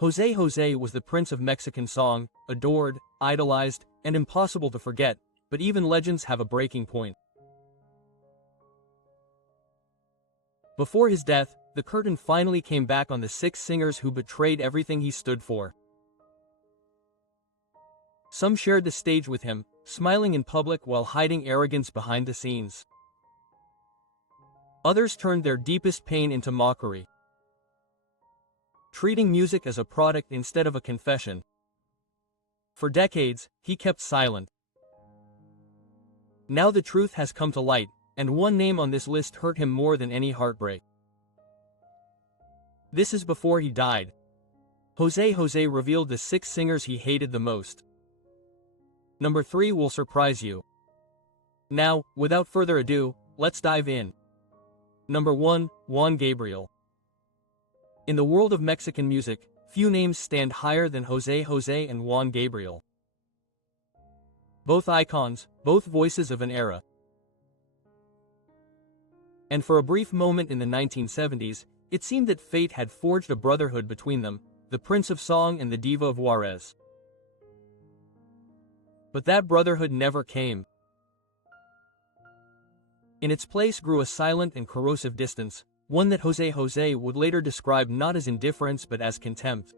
José José was the prince of Mexican song, adored, idolized, and impossible to forget, but even legends have a breaking point. Before his death, the curtain finally came back on the 6 singers who betrayed everything he stood for. Some shared the stage with him, smiling in public while hiding arrogance behind the scenes. Others turned their deepest pain into mockery, treating music as a product instead of a confession. For decades, he kept silent. Now the truth has come to light, and one name on this list hurt him more than any heartbreak. This is before he died. José José revealed the 6 singers he hated the most. Number 3 will surprise you. Now, without further ado, let's dive in. Number 1, Juan Gabriel. In the world of Mexican music, few names stand higher than José José and Juan Gabriel. Both icons, both voices of an era. And for a brief moment in the 1970s, it seemed that fate had forged a brotherhood between them, the Prince of Song and the Diva of Juarez. But that brotherhood never came. In its place grew a silent and corrosive distance, one that José José would later describe not as indifference but as contempt.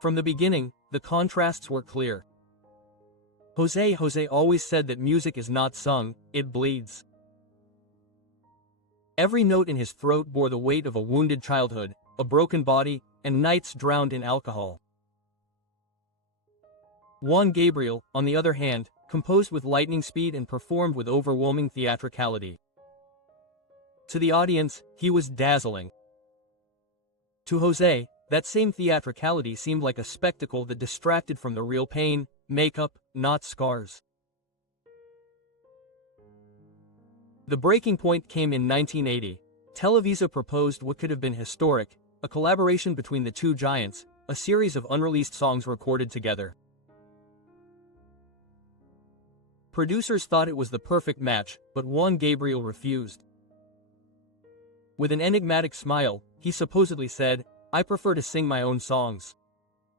From the beginning, the contrasts were clear. José José always said that music is not sung, it bleeds. Every note in his throat bore the weight of a wounded childhood, a broken body, and nights drowned in alcohol. Juan Gabriel, on the other hand, composed with lightning speed and performed with overwhelming theatricality. To the audience, he was dazzling. To José, that same theatricality seemed like a spectacle that distracted from the real pain, makeup, not scars. The breaking point came in 1980. Televisa proposed what could have been historic, a collaboration between the two giants, a series of unreleased songs recorded together. Producers thought it was the perfect match, but Juan Gabriel refused. With an enigmatic smile, he supposedly said, "I prefer to sing my own songs.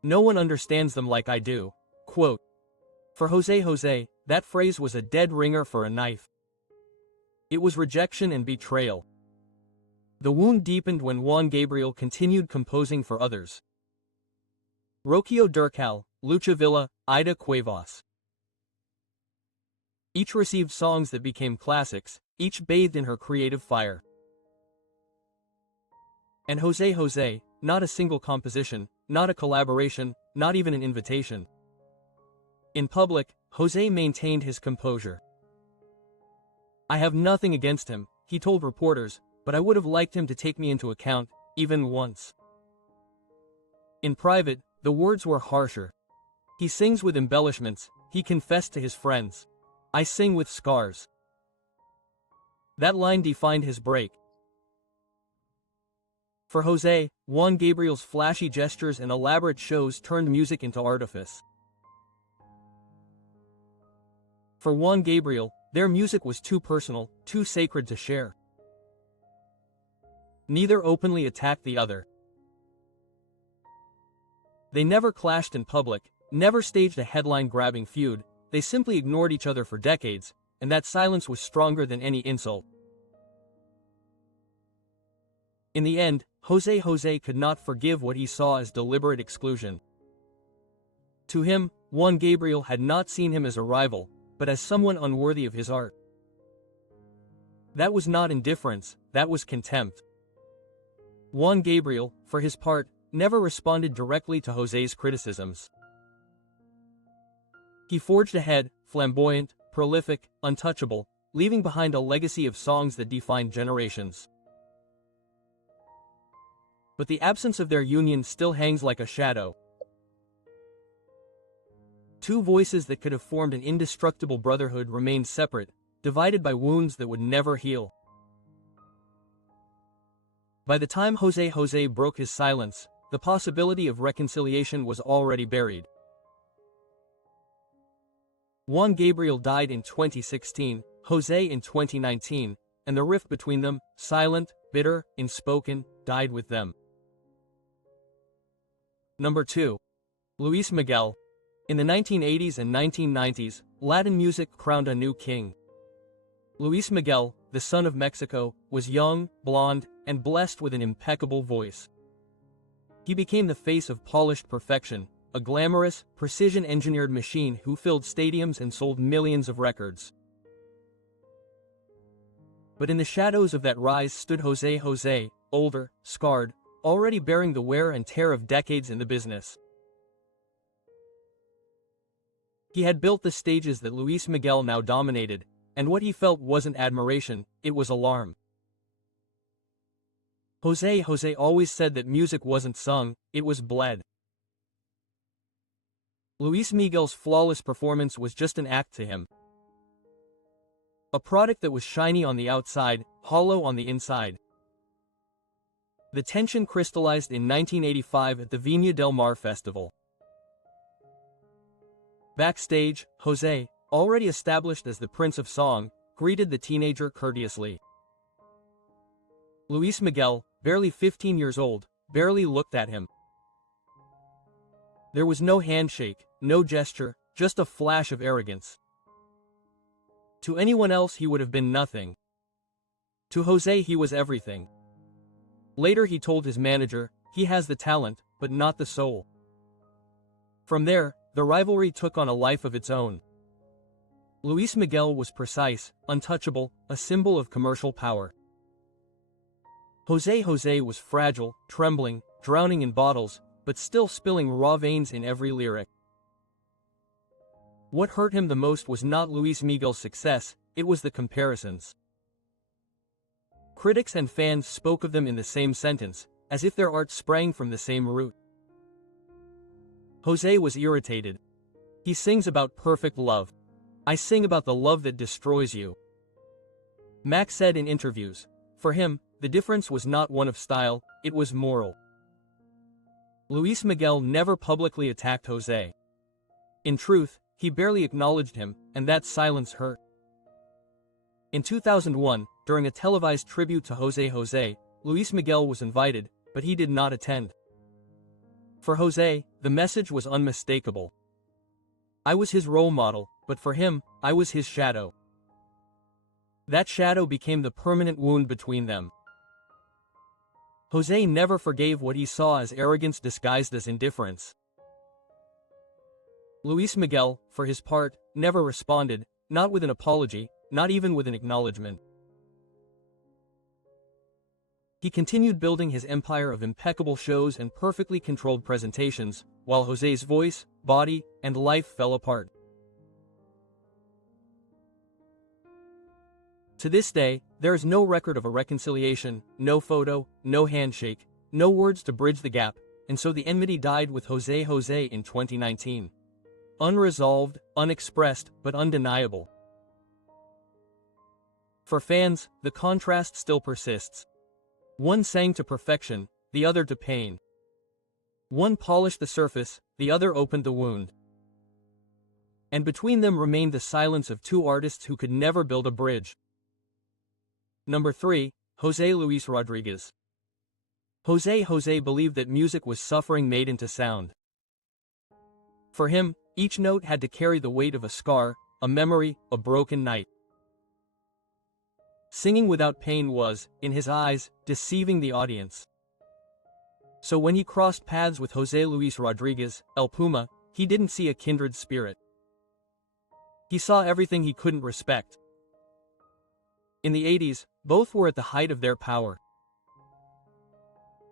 No one understands them like I do." Quote. For José José, that phrase was a dead ringer for a knife. It was rejection and betrayal. The wound deepened when Juan Gabriel continued composing for others. Rocio Durcal, Lucha Villa, Ida Cuevas. Each received songs that became classics, each bathed in her creative fire. And José José, not a single composition, not a collaboration, not even an invitation. In public, José maintained his composure. "I have nothing against him," he told reporters, "but I would have liked him to take me into account, even once." In private, the words were harsher. "He sings with embellishments," he confessed to his friends. "I sing with scars." That line defined his break. For José, Juan Gabriel's flashy gestures and elaborate shows turned music into artifice. For Juan Gabriel, their music was too personal, too sacred to share. Neither openly attacked the other. They never clashed in public, never staged a headline-grabbing feud, they simply ignored each other for decades, and that silence was stronger than any insult. In the end, José José could not forgive what he saw as deliberate exclusion. To him, Juan Gabriel had not seen him as a rival, but as someone unworthy of his art. That was not indifference, that was contempt. Juan Gabriel, for his part, never responded directly to José's criticisms. He forged ahead, flamboyant, prolific, untouchable, leaving behind a legacy of songs that defined generations. But the absence of their union still hangs like a shadow. Two voices that could have formed an indestructible brotherhood remained separate, divided by wounds that would never heal. By the time José José broke his silence, the possibility of reconciliation was already buried. Juan Gabriel died in 2016, José in 2019, and the rift between them, silent, bitter, unspoken, died with them. Number 2. Luis Miguel. In the 1980s and 1990s, Latin music crowned a new king. Luis Miguel, the son of Mexico, was young, blonde, and blessed with an impeccable voice. He became the face of polished perfection, a glamorous, precision-engineered machine who filled stadiums and sold millions of records. But in the shadows of that rise stood José José, older, scarred, already bearing the wear and tear of decades in the business. He had built the stages that Luis Miguel now dominated, and what he felt wasn't admiration, it was alarm. José José always said that music wasn't sung, it was bled. Luis Miguel's flawless performance was just an act to him. A product that was shiny on the outside, hollow on the inside. The tension crystallized in 1985 at the Viña del Mar festival. Backstage, José, already established as the Prince of Song, greeted the teenager courteously. Luis Miguel, barely 15 years old, barely looked at him. There was no handshake, no gesture, just a flash of arrogance. To anyone else he would have been nothing. To José he was everything. Later he told his manager, he has the talent, but not the soul. From there, the rivalry took on a life of its own. Luis Miguel was precise, untouchable, a symbol of commercial power. José José was fragile, trembling, drowning in bottles, but still spilling raw veins in every lyric. What hurt him the most was not Luis Miguel's success, it was the comparisons. Critics and fans spoke of them in the same sentence, as if their art sprang from the same root. José was irritated. He sings about perfect love. I sing about the love that destroys you. Max said in interviews. For him, the difference was not one of style, it was moral. Luis Miguel never publicly attacked José. In truth, he barely acknowledged him, and that silence hurt. In 2001, during a televised tribute to José José, Luis Miguel was invited, but he did not attend. For José, the message was unmistakable. I was his role model, but for him, I was his shadow. That shadow became the permanent wound between them. José never forgave what he saw as arrogance disguised as indifference. Luis Miguel, for his part, never responded, not with an apology, not even with an acknowledgement. He continued building his empire of impeccable shows and perfectly controlled presentations, while José's voice, body, and life fell apart. To this day, there is no record of a reconciliation, no photo, no handshake, no words to bridge the gap, and so the enmity died with José José in 2019. Unresolved, unexpressed, but undeniable. For fans, the contrast still persists. One sang to perfection, the other to pain. One polished the surface, the other opened the wound. And between them remained the silence of two artists who could never build a bridge. Number 3, José Luis Rodríguez. José José believed that music was suffering made into sound. For him, each note had to carry the weight of a scar, a memory, a broken night. Singing without pain was, in his eyes, deceiving the audience. So when he crossed paths with José Luis Rodríguez, El Puma, he didn't see a kindred spirit. He saw everything he couldn't respect. In the 80s, both were at the height of their power.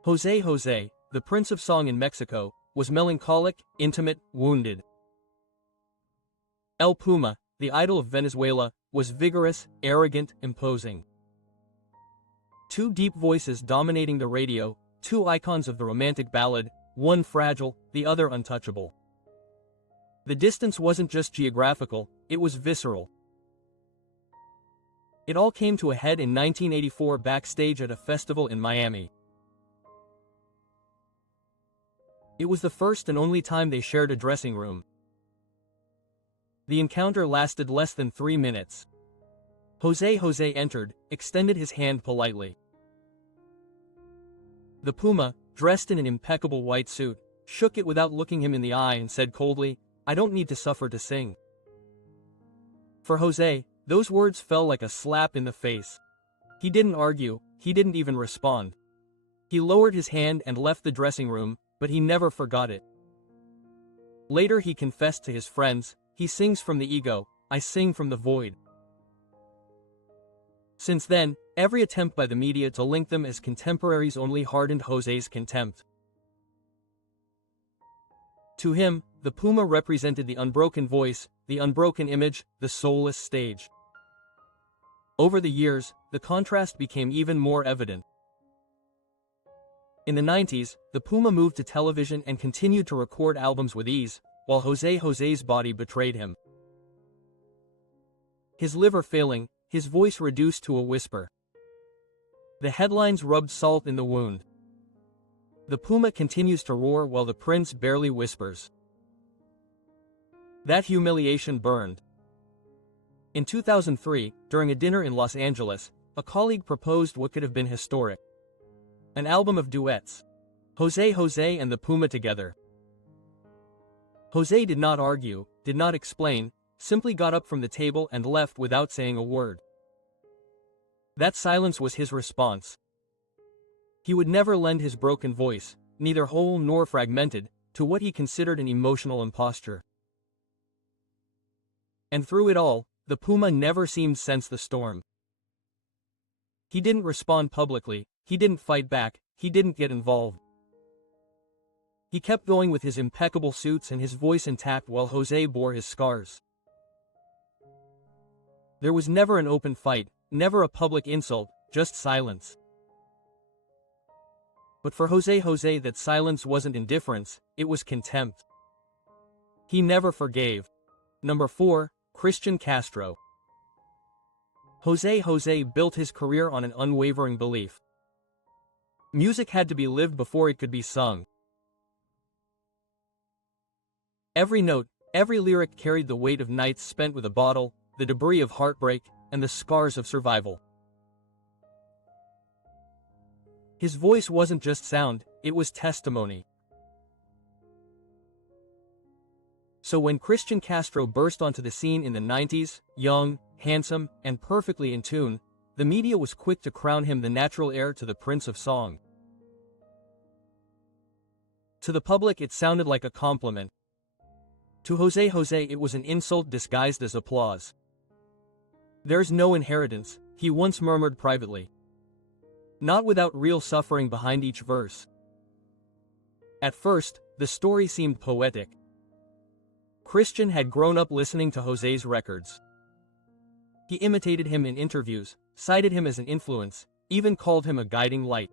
José José, the Prince of Song in Mexico, was melancholic, intimate, wounded. El Puma, the idol of Venezuela, was vigorous, arrogant, imposing. Two deep voices dominating the radio, two icons of the romantic ballad, one fragile, the other untouchable. The distance wasn't just geographical, it was visceral. It all came to a head in 1984 backstage at a festival in Miami. It was the first and only time they shared a dressing room. The encounter lasted less than 3 minutes. José José entered, extended his hand politely. The Puma, dressed in an impeccable white suit, shook it without looking him in the eye and said coldly, "I don't need to suffer to sing." For José, those words fell like a slap in the face. He didn't argue, he didn't even respond. He lowered his hand and left the dressing room, but he never forgot it. Later he confessed to his friends, "He sings from the ego, I sing from the void." Since then, every attempt by the media to link them as contemporaries only hardened José's contempt. To him, the Puma represented the unbroken voice, the unbroken image, the soulless stage. Over the years, the contrast became even more evident. In the 90s, the Puma moved to television and continued to record albums with ease, while José José's body betrayed him. His liver failing, his voice reduced to a whisper. The headlines rubbed salt in the wound. The Puma continues to roar while the Prince barely whispers. That humiliation burned. In 2003, during a dinner in Los Angeles, a colleague proposed what could have been historic. An album of duets. José José and the Puma together. José did not argue, did not explain, simply got up from the table and left without saying a word. That silence was his response. He would never lend his broken voice, neither whole nor fragmented, to what he considered an emotional imposture. And through it all, the Puma never seemed to sense the storm. He didn't respond publicly, he didn't fight back, he didn't get involved. He kept going with his impeccable suits and his voice intact while José bore his scars. There was never an open fight, never a public insult, just silence. But for José José, that silence wasn't indifference, it was contempt. He never forgave. Number 4, Christian Castro. José José built his career on an unwavering belief. Music had to be lived before it could be sung. Every note, every lyric carried the weight of nights spent with a bottle, the debris of heartbreak, and the scars of survival. His voice wasn't just sound, it was testimony. So when Christian Castro burst onto the scene in the 90s, young, handsome, and perfectly in tune, the media was quick to crown him the natural heir to the Prince of Song. To the public it sounded like a compliment. To José José it was an insult disguised as applause. "There's no inheritance," he once murmured privately. Not without real suffering behind each verse. At first, the story seemed poetic. Christian had grown up listening to José's records. He imitated him in interviews, cited him as an influence, even called him a guiding light.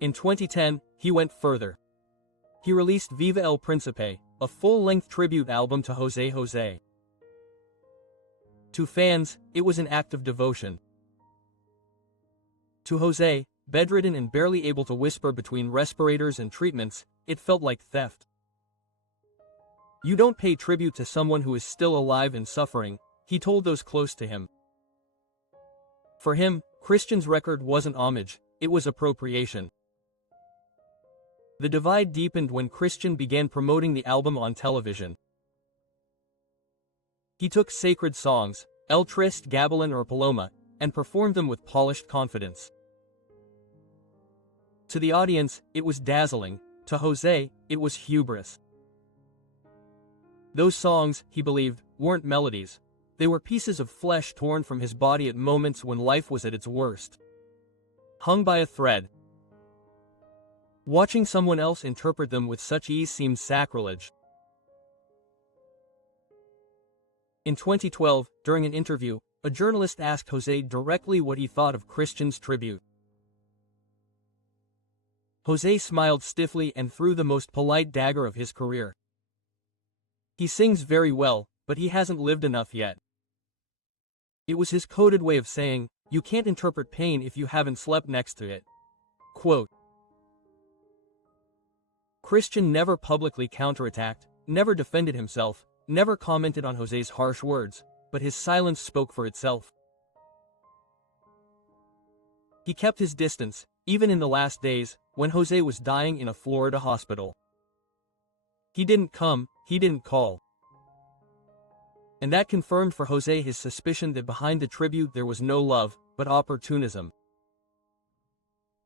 In 2010, he went further. He released Viva el Príncipe, a full-length tribute album to José José. To fans, it was an act of devotion. To José, bedridden and barely able to whisper between respirators and treatments, it felt like theft. "You don't pay tribute to someone who is still alive and suffering," he told those close to him. For him, Christian's record wasn't homage, it was appropriation. The divide deepened when Christian began promoting the album on television. He took sacred songs, El Triste Gavilan or Paloma, and performed them with polished confidence. To the audience, it was dazzling. To José, it was hubris. Those songs, he believed, weren't melodies. They were pieces of flesh torn from his body at moments when life was at its worst. Hung by a thread. Watching someone else interpret them with such ease seemed sacrilege. In 2012, during an interview, a journalist asked José directly what he thought of Christian's tribute. José smiled stiffly and threw the most polite dagger of his career. "He sings very well, but he hasn't lived enough yet." It was his coded way of saying, "You can't interpret pain if you haven't slept next to it." Quote. Christian never publicly counterattacked, never defended himself, never commented on José's harsh words, but his silence spoke for itself. He kept his distance, even in the last days, when José was dying in a Florida hospital. He didn't come, he didn't call. And that confirmed for José his suspicion that behind the tribute there was no love, but opportunism.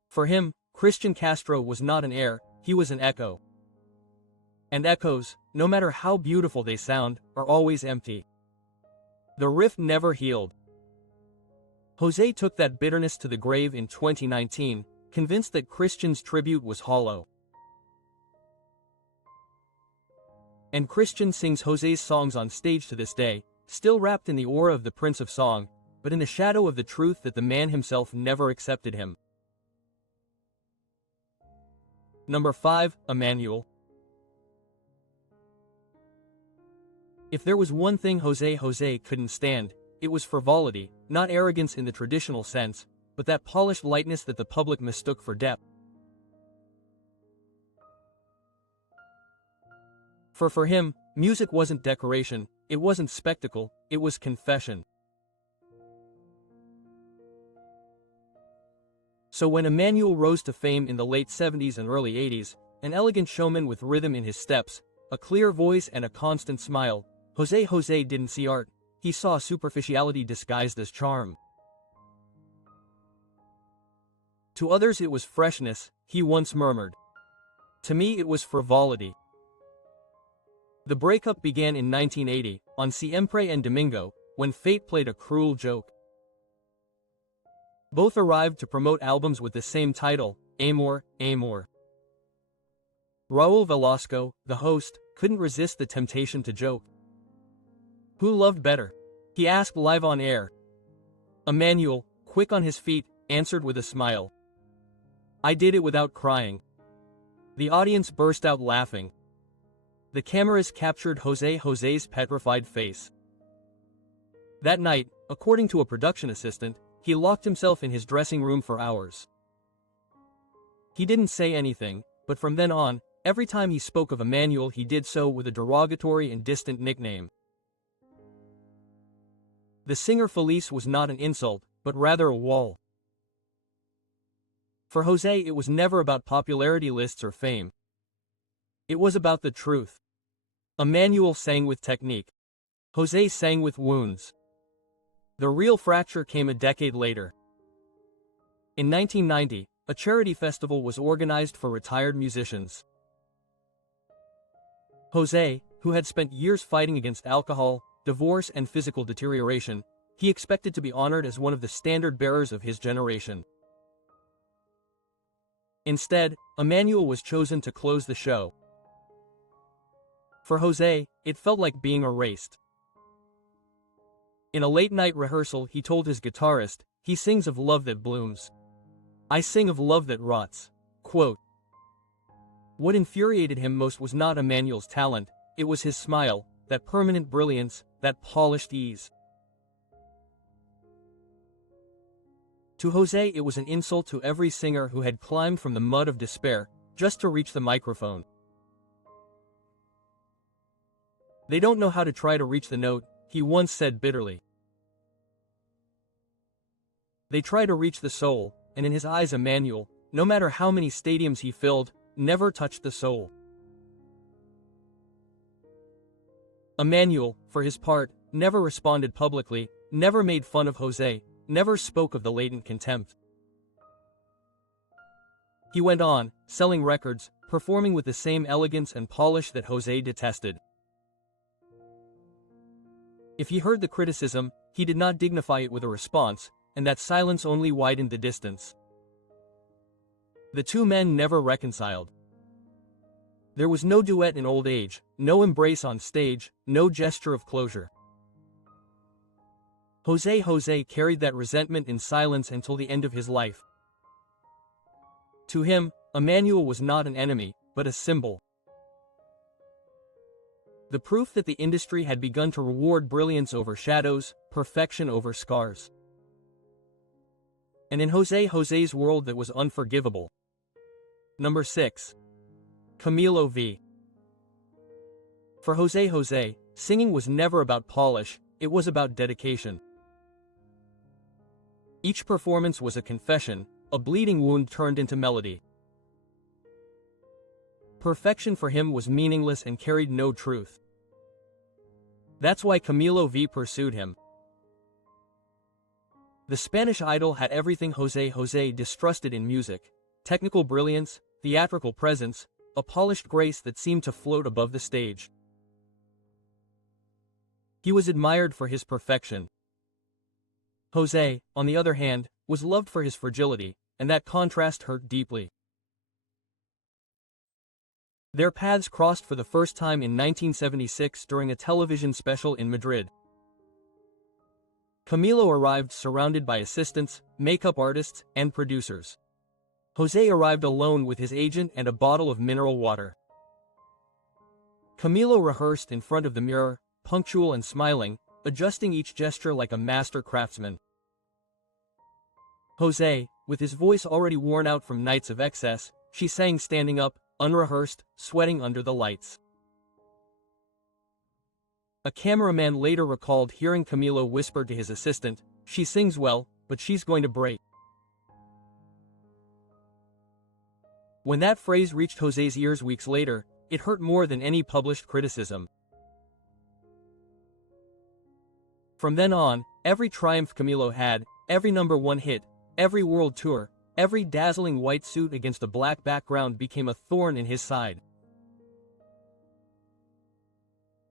For him, Christian Castro was not an heir, he was an echo. And echoes, no matter how beautiful they sound, are always empty. The rift never healed. José took that bitterness to the grave in 2019, convinced that Christian's tribute was hollow. And Christian sings José's songs on stage to this day, still wrapped in the aura of the Prince of Song, but in the shadow of the truth that the man himself never accepted him. Number 5, Emmanuel. If there was one thing José José couldn't stand, it was frivolity, not arrogance in the traditional sense, but that polished lightness that the public mistook for depth. For him, music wasn't decoration, it wasn't spectacle, it was confession. So when Emmanuel rose to fame in the late 70s and early 80s, an elegant showman with rhythm in his steps, a clear voice and a constant smile, José José didn't see art, he saw superficiality disguised as charm. To others it was freshness, he once murmured. To me it was frivolity. The breakup began in 1980, on Siempre en Domingo, when fate played a cruel joke. Both arrived to promote albums with the same title, Amor, Amor. Raúl Velasco, the host, couldn't resist the temptation to joke. Who loved better? He asked live on air. Emmanuel, quick on his feet, answered with a smile. I did it without crying. The audience burst out laughing. The cameras captured José José's petrified face. That night, according to a production assistant, he locked himself in his dressing room for hours. He didn't say anything, but from then on, every time he spoke of Emmanuel he did so with a derogatory and distant nickname. The singer Feliz was not an insult, but rather a wall. For José it was never about popularity lists or fame. It was about the truth. Emmanuel sang with technique. José sang with wounds. The real fracture came a decade later. In 1990, a charity festival was organized for retired musicians. José, who had spent years fighting against alcohol, divorce and physical deterioration, he expected to be honored as one of the standard-bearers of his generation. Instead, Emmanuel was chosen to close the show. For José, it felt like being erased. In a late-night rehearsal he told his guitarist, he sings of love that blooms. I sing of love that rots. Quote. What infuriated him most was not Emmanuel's talent, it was his smile, that permanent brilliance, that polished ease. To José it was an insult to every singer who had climbed from the mud of despair, just to reach the microphone. They don't know how to try to reach the note, he once said bitterly. They try to reach the soul, and in his eyes Emmanuel, no matter how many stadiums he filled, never touched the soul. Emmanuel, for his part, never responded publicly, never made fun of José, never spoke of the latent contempt. He went on, selling records, performing with the same elegance and polish that José detested. If he heard the criticism, he did not dignify it with a response, and that silence only widened the distance. The two men never reconciled. There was no duet in old age, no embrace on stage, no gesture of closure. José José carried that resentment in silence until the end of his life. To him, Emmanuel was not an enemy, but a symbol. The proof that the industry had begun to reward brilliance over shadows, perfection over scars. And in José José's world that was unforgivable. Number 6. Camilo V. For José José, singing was never about polish, it was about dedication. Each performance was a confession, a bleeding wound turned into melody. perfection for him was meaningless and carried no truth. That's why Camilo V pursued him. The Spanish idol had everything José José distrusted in music: technical brilliance, theatrical presence, a polished grace that seemed to float above the stage. He was admired for his perfection. José, on the other hand, was loved for his fragility, and that contrast hurt deeply. Their paths crossed for the first time in 1976 during a television special in Madrid. Camilo arrived surrounded by assistants, makeup artists, and producers. José arrived alone with his agent and a bottle of mineral water. Camilo rehearsed in front of the mirror, punctual and smiling, adjusting each gesture like a master craftsman. José, with his voice already worn out from nights of excess, she sang standing up, unrehearsed, sweating under the lights. A cameraman later recalled hearing Camilo whisper to his assistant, "She sings well, but she's going to break." When that phrase reached José's ears weeks later, it hurt more than any published criticism. From then on, every triumph Camilo had, every #1 hit, every world tour, every dazzling white suit against a black background became a thorn in his side.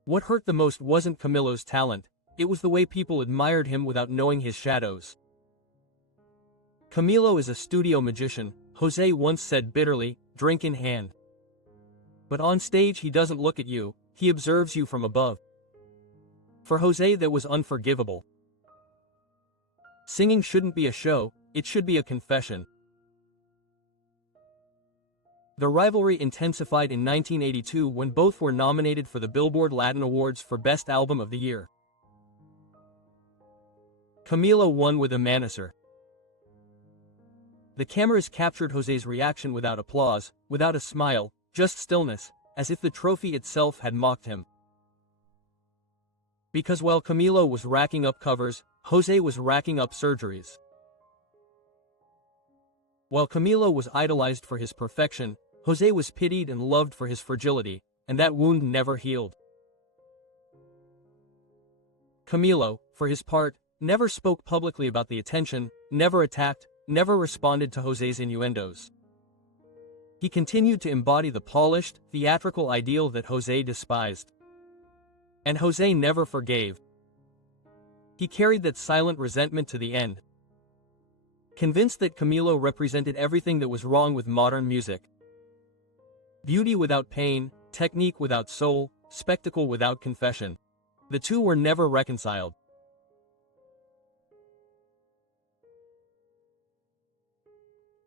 What hurt the most wasn't Camilo's talent, it was the way people admired him without knowing his shadows. Camilo is a studio magician, José once said bitterly, drink in hand. But on stage he doesn't look at you, he observes you from above. For José that was unforgivable. Singing shouldn't be a show, it should be a confession. The rivalry intensified in 1982 when both were nominated for the Billboard Latin Awards for Best Album of the Year. Camilo won with Amanecer. The cameras captured José's reaction without applause, without a smile, just stillness, as if the trophy itself had mocked him. Because while Camilo was racking up covers, José was racking up surgeries. While Camilo was idolized for his perfection, José was pitied and loved for his fragility, and that wound never healed. Camilo, for his part, never spoke publicly about the attention, never attacked, never responded to José's innuendos. He continued to embody the polished, theatrical ideal that José despised. And José never forgave. He carried that silent resentment to the end. Convinced that Camilo represented everything that was wrong with modern music. Beauty without pain, technique without soul, spectacle without confession. The two were never reconciled.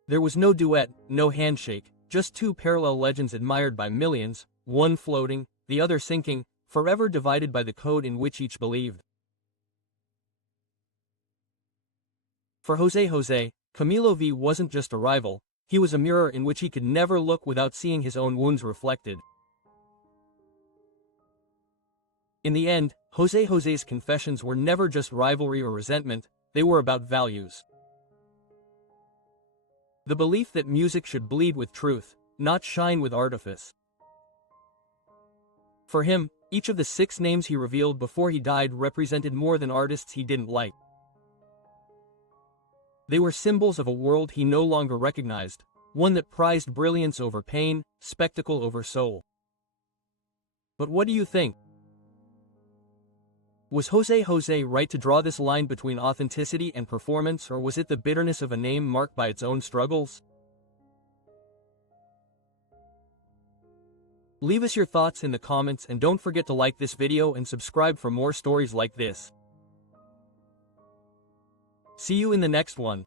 There was no duet, no handshake, just two parallel legends admired by millions, one floating, the other sinking, forever divided by the code in which each believed. For José José, Camilo V wasn't just a rival, he was a mirror in which he could never look without seeing his own wounds reflected. In the end, José José's confessions were never just rivalry or resentment, they were about values. The belief that music should bleed with truth, not shine with artifice. For him, each of the 6 names he revealed before he died represented more than artists he didn't like. They were symbols of a world he no longer recognized, one that prized brilliance over pain, spectacle over soul. But what do you think? Was José José right to draw this line between authenticity and performance, or was it the bitterness of a name marked by its own struggles? Leave us your thoughts in the comments and don't forget to like this video and subscribe for more stories like this. See you in the next one.